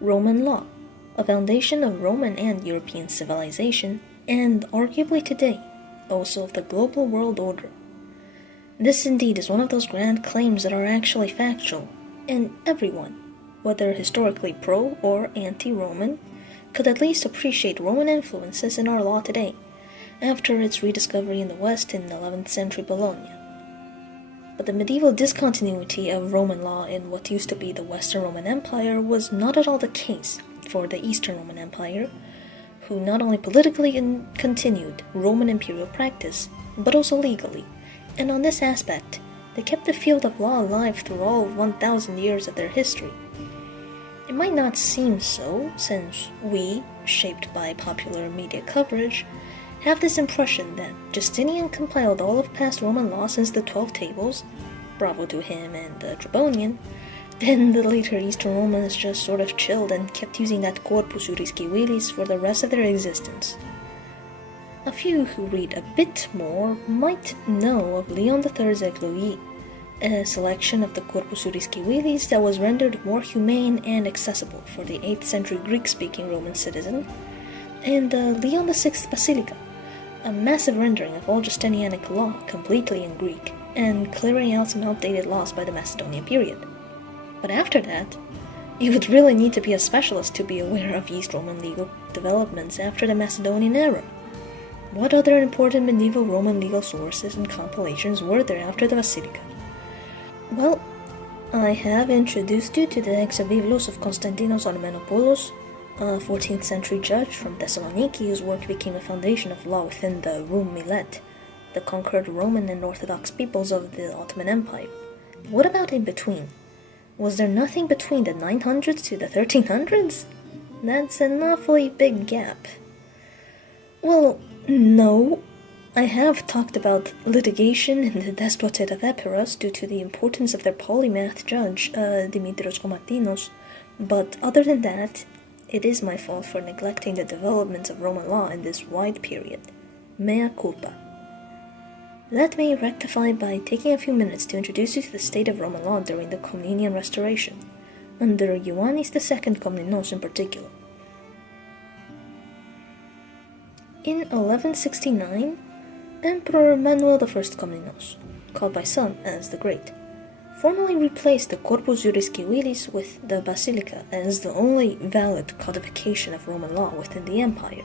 Roman law, a foundation of Roman and European civilization, and arguably today, also of the global world order. This indeed is one of those grand claims that are actually factual, and everyone, whether historically pro or anti-Roman, could at least appreciate Roman influences in our law today, after its rediscovery in the West in 11th century Bologna. But the medieval discontinuity of Roman law in what used to be the Western Roman Empire was not at all the case for the Eastern Roman Empire, who not only politically continued Roman imperial practice, but also legally, and on this aspect, they kept the field of law alive through all 1,000 years of their history. It might not seem so, since we, shaped by popular media coverage, have this impression that Justinian compiled all of past Roman law since the 12 Tables, bravo to him and the Tribonian, then the later Eastern Romans just sort of chilled and kept using that Corpus Civilis for the rest of their existence. A few who read a bit more might know of Leon III's Ecloga, a selection of the Corpus Civilis that was rendered more humane and accessible for the 8th century Greek-speaking Roman citizen, and Leon VI's Basilika, a massive rendering of all Justinianic law completely in Greek, and clearing out some outdated laws by the Macedonian period. But after that, you would really need to be a specialist to be aware of East Roman legal developments after the Macedonian era. What other important medieval Roman legal sources and compilations were there after the Basilika? Well, I have introduced you to the Civilis of Konstantinos Armenopoulos, a 14th century judge from Thessaloniki whose work became a foundation of law within the Rum Millet, the conquered Roman and Orthodox peoples of the Ottoman Empire. What about in between? Was there nothing between the 900s to the 1300s? That's an awfully big gap. Well, no. I have talked about litigation in the Despotate of Epirus due to the importance of their polymath judge, Dimitrios Komatinos, but other than that, it is my fault for neglecting the developments of Roman law in this wide period. Mea culpa. Let me rectify by taking a few minutes to introduce you to the state of Roman law during the Komnenian Restoration, under Ioannes II Komnenos in particular. In 1169, Emperor Manuel I Komnenos, called by some as the Great, formally replaced the Corpus Civilis with the Basilika as the only valid codification of Roman law within the empire.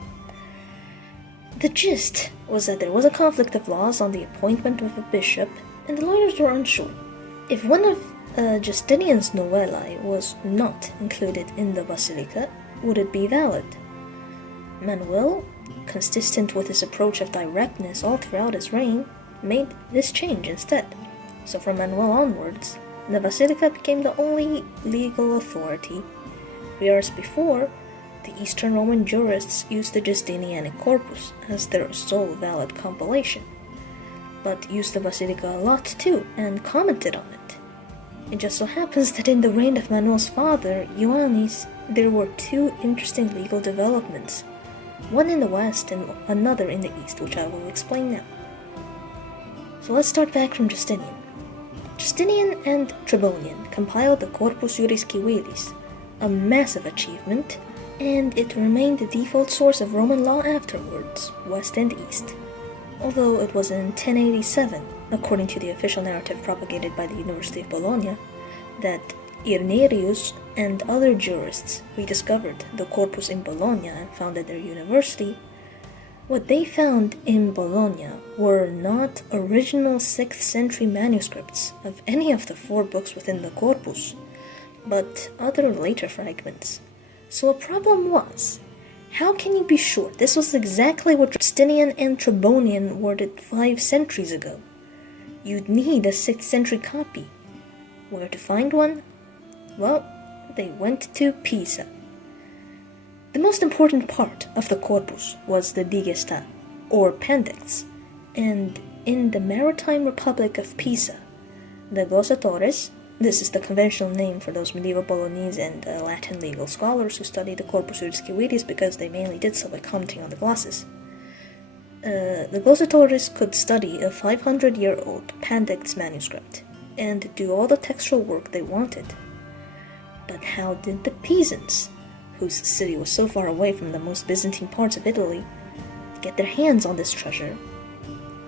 The gist was that there was a conflict of laws on the appointment of a bishop, and the lawyers were unsure. If one of Justinian's novellae was not included in the Basilika, would it be valid? Manuel, consistent with his approach of directness all throughout his reign, made this change instead. So from Manuel onwards, the Basilika became the only legal authority, whereas before, the Eastern Roman jurists used the Justinianic Corpus as their sole valid compilation, but used the Basilika a lot too, and commented on it. It just so happens that in the reign of Manuel's father, Ioannis, there were two interesting legal developments, one in the west and another in the east, which I will explain now. So let's start back from Justinian. Justinian and Tribonian compiled the Corpus Civilis, a massive achievement, and it remained the default source of Roman law afterwards, west and east. Although it was in 1087, according to the official narrative propagated by the University of Bologna, that Irnerius and other jurists rediscovered the Corpus in Bologna and founded their university, what they found in Bologna were not original 6th century manuscripts of any of the 4 books within the Corpus, but other later fragments. So a problem was, how can you be sure this was exactly what Justinian and Tribonian worded 5 centuries ago? You'd need a 6th century copy. Where to find one? Well, they went to Pisa. The most important part of the Corpus was the Digesta, or Pandects, and in the Maritime Republic of Pisa, the glossatores, this is the conventional name for those medieval Bolognese and Latin legal scholars who studied the Corpus Civilis because they mainly did so by commenting on the glosses. The glossatores could study a 500-year-old Pandects manuscript and do all the textual work they wanted. But how did the peasants, whose city was so far away from the most Byzantine parts of Italy, get their hands on this treasure,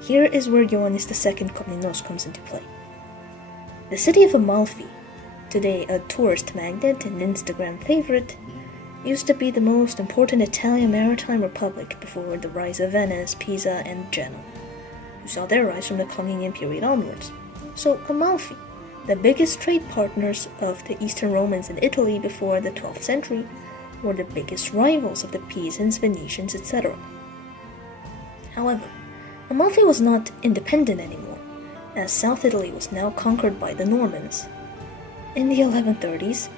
here is where Ioannes II Komnenos comes into play. The city of Amalfi, today a tourist magnet and Instagram favorite, used to be the most important Italian maritime republic before the rise of Venice, Pisa, and Genoa, who saw their rise from the Komnenian period onwards. So Amalfi, the biggest trade partners of the Eastern Romans in Italy before the 12th century, were the biggest rivals of the Pisans, Venetians, etc. However, Amalfi was not independent anymore, as South Italy was now conquered by the Normans. In the 1130s,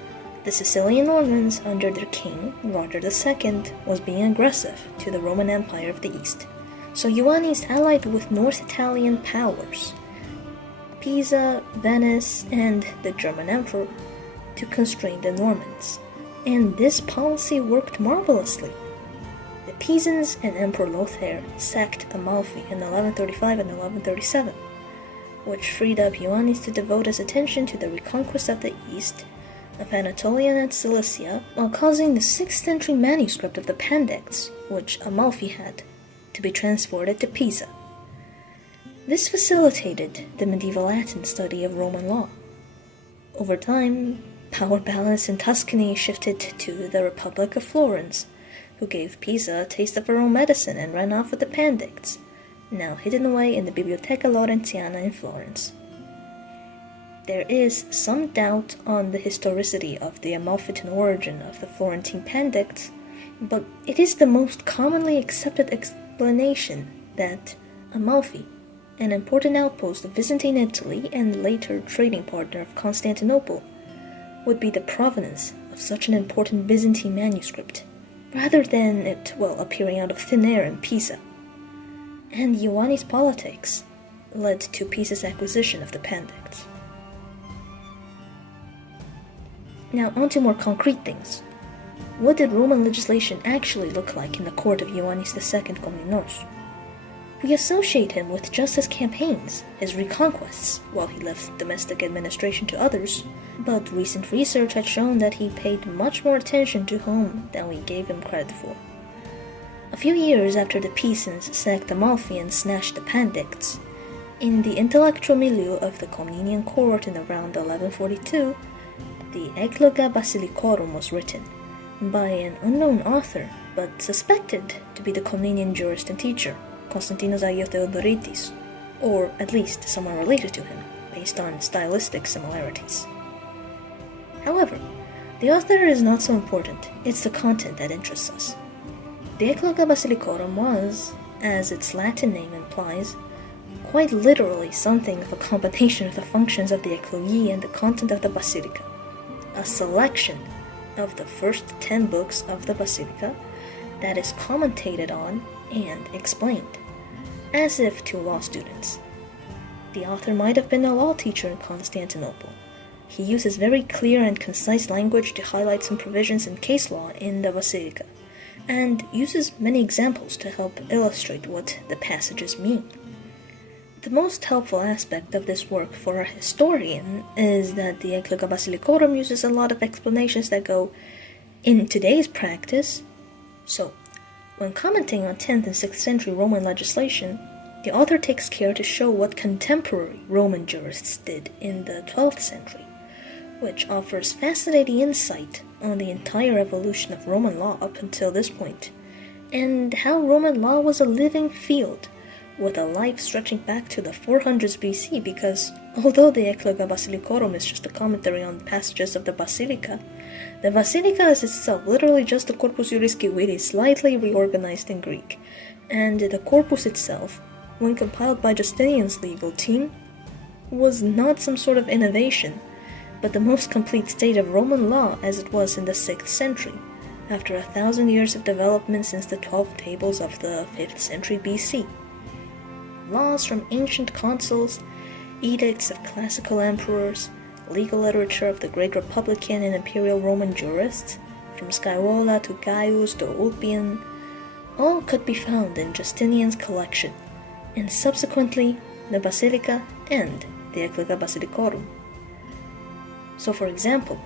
the Sicilian Normans, under their king, Roger II, was being aggressive to the Roman Empire of the East, so Ioannes allied with North Italian powers, Pisa, Venice, and the German Emperor, to constrain the Normans, and this policy worked marvelously. The Pisans and Emperor Lothair sacked Amalfi in 1135 and 1137, which freed up Ioannes to devote his attention to the reconquest of the East, of Anatolia and Cilicia, while causing the 6th century manuscript of the Pandects, which Amalfi had, to be transported to Pisa. This facilitated the medieval Latin study of Roman law. Over time, power balance in Tuscany shifted to the Republic of Florence, who gave Pisa a taste of her own medicine and ran off with the Pandects, now hidden away in the Biblioteca Laurentiana in Florence. There is some doubt on the historicity of the Amalfitan origin of the Florentine Pandects, but it is the most commonly accepted explanation that Amalfi, an important outpost of Byzantine Italy and later trading partner of Constantinople, would be the provenance of such an important Byzantine manuscript, rather than it, appearing out of thin air in Pisa. And Ioannes' politics led to Pisa's acquisition of the Pandects. Now, on to more concrete things. What did Roman legislation actually look like in the court of Ioannes II Komnenos? We associate him with just his campaigns, his reconquests, while he left domestic administration to others, but recent research had shown that he paid much more attention to home than we gave him credit for. A few years after the Pisans sacked Amalfi and snatched the Pandects, in the intellectual milieu of the Komnenian court in around 1142, the Ecloga Basilicorum was written by an unknown author, but suspected to be the Komnenian jurist and teacher, Konstantinos Theodoritis, or at least someone related to him, based on stylistic similarities. However, the author is not so important, it's the content that interests us. The Ecloga Basilicorum was, as its Latin name implies, quite literally something of a combination of the functions of the Eclogi and the content of the Basilika, a selection of the first 10 books of the Basilika that is commentated on and explained, as if to law students. The author might have been a law teacher in Constantinople. He uses very clear and concise language to highlight some provisions in case law in the Basilika, and uses many examples to help illustrate what the passages mean. The most helpful aspect of this work for a historian is that the Ecloga Basilicorum uses a lot of explanations that go in today's practice. So, when commenting on 10th and 6th century Roman legislation, the author takes care to show what contemporary Roman jurists did in the 12th century, which offers fascinating insight on the entire evolution of Roman law up until this point, and how Roman law was a living field, with a life stretching back to the 400s BC, because although the Ecloga Basilicorum is just a commentary on the passages of the Basilika is itself literally just the Corpus Iuris slightly reorganized in Greek, and the Corpus itself, when compiled by Justinian's legal team, was not some sort of innovation, but the most complete state of Roman law as it was in the 6th century, after 1,000 years of development since the 12 tables of the 5th century BC. Laws from ancient consuls, edicts of classical emperors, legal literature of the great Republican and Imperial Roman jurists, from Scaevola to Gaius to Ulpian, all could be found in Justinian's collection, and subsequently the Basilika and the Ecloga Basilicorum. So for example,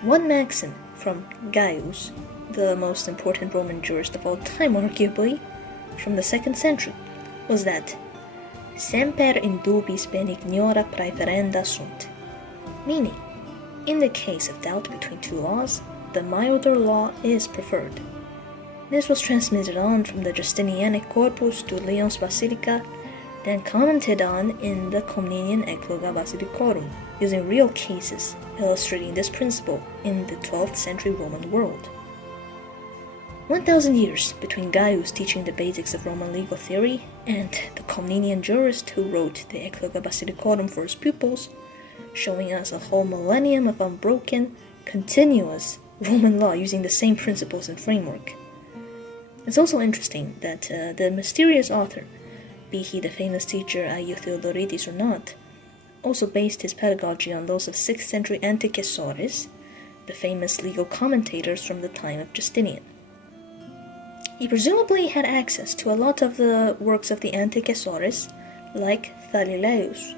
one maxim from Gaius, the most important Roman jurist of all time arguably, from the 2nd century, was that semper in dubis benignora praeferenda sunt, meaning, in the case of doubt between two laws, the milder law is preferred. This was transmitted on from the Justinianic Corpus to Leon's Basilika, then commented on in the Komnenian Ecloga Basilicorum, using real cases illustrating this principle in the 12th century Roman world. 1,000 years between Gaius teaching the basics of Roman legal theory and the Komnenian jurist who wrote the Ecloga Basilicorum for his pupils, showing us a whole millennium of unbroken, continuous Roman law using the same principles and framework. It's also interesting that the mysterious author, be he the famous teacher Iu Theodoritis or not, also based his pedagogy on those of 6th century Antecessores, the famous legal commentators from the time of Justinian. He presumably had access to a lot of the works of the Antecessores, like Thalileus,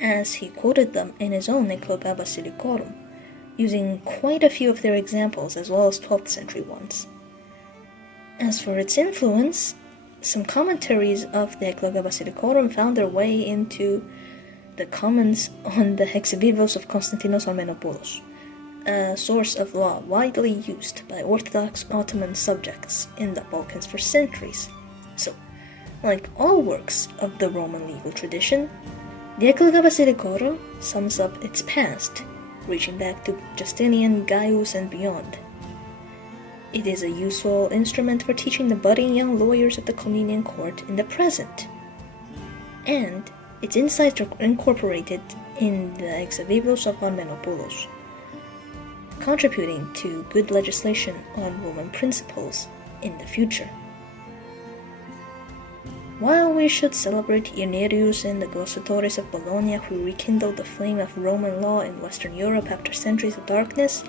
as he quoted them in his own Ecloga Basilicorum, using quite a few of their examples as well as 12th century ones. As for its influence, some commentaries of the Ecloga Basilicorum found their way into the comments on the Hexavivos of Konstantinos Armenopoulos, a source of law widely used by Orthodox Ottoman subjects in the Balkans for centuries. So, like all works of the Roman legal tradition, the Ecloga Basilicorum sums up its past, reaching back to Justinian, Gaius, and beyond. It is a useful instrument for teaching the budding young lawyers of the Komnenian court in the present, and its insights are incorporated in the Hexavivos of Armenopoulos, contributing to good legislation on Roman principles in the future. While we should celebrate Iuris and the glossatores of Bologna who rekindled the flame of Roman law in Western Europe after centuries of darkness,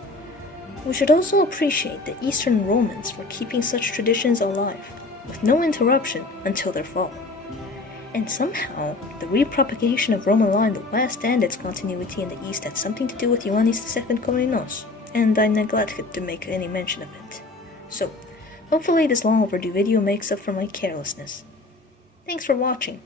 we should also appreciate the Eastern Romans for keeping such traditions alive, with no interruption until their fall. And somehow, the repropagation of Roman law in the West and its continuity in the East had something to do with Ioannes II Komnenos, and I neglected to make any mention of it. So, hopefully this long overdue video makes up for my carelessness. Thanks for watching.